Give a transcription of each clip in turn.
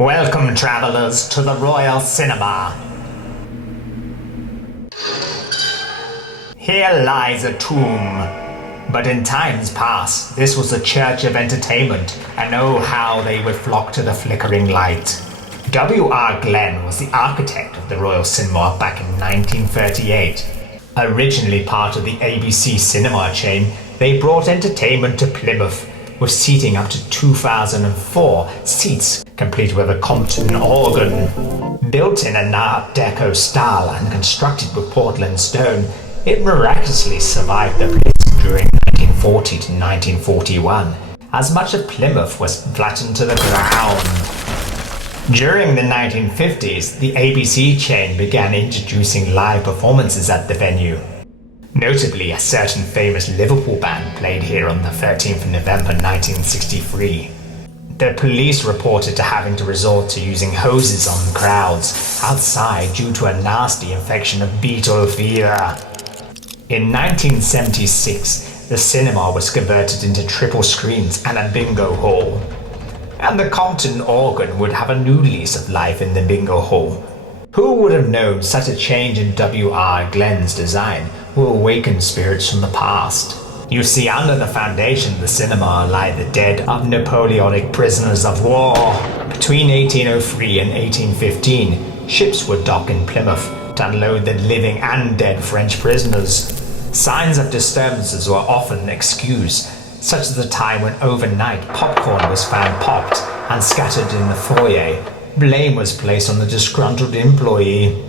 Welcome, travelers, to the Royal Cinema. Here lies a tomb. But in times past, this was a church of entertainment, and oh how they would flock to the flickering light. W.R. Glenn was the architect of the Royal Cinema back in 1938. Originally part of the ABC cinema chain, they brought entertainment to Plymouth, with seating up to 2,004 seats, complete with a Compton organ. Built in an Art Deco style and constructed with Portland stone, it miraculously survived the blizzard during 1940 to 1941, as much of Plymouth was flattened to the ground. During the 1950s, the ABC chain began introducing live performances at the venue. Notably, a certain famous Liverpool band played here on the 13th of November 1963. The police reported to having to resort to using hoses on crowds outside due to a nasty infection of beetle fever. In 1976, the cinema was converted into triple screens and a bingo hall. And the Compton organ would have a new lease of life in the bingo hall. Who would have known such a change in W.R. Glenn's design will awaken spirits from the past? You see, under the foundation of the cinema lie the dead of Napoleonic prisoners of war. Between 1803 and 1815, ships would dock in Plymouth to unload the living and dead French prisoners. Signs of disturbances were often excused, such as the time when overnight popcorn was found popped and scattered in the foyer. Blame was placed on the disgruntled employee.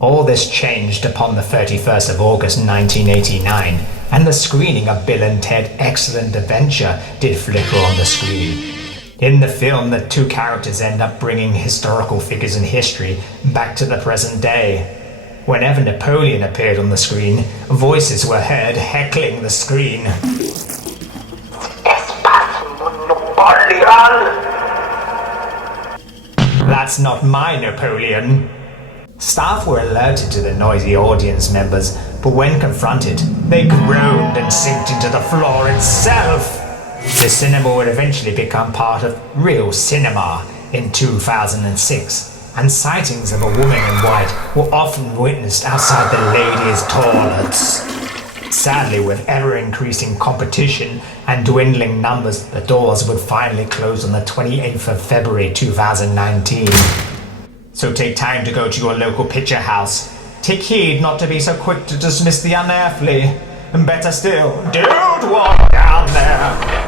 All this changed upon the 31st of August 1989, and the screening of Bill and Ted Excellent Adventure did flicker on the screen. In the film, the two characters end up bringing historical figures in history back to the present day. Whenever Napoleon appeared on the screen, voices were heard heckling the screen. That's not my Napoleon. Staff were alerted to the noisy audience members, but when confronted, they groaned and sinked into the floor itself. The cinema would eventually become part of real cinema in 2006, and sightings of a woman in white were often witnessed outside the ladies' toilets. Sadly, with ever-increasing competition and dwindling numbers, the doors would finally close on the 28th of February 2019. So take time to go to your local picture house. Take heed not to be so quick to dismiss the unearthly. And better still, don't walk down there.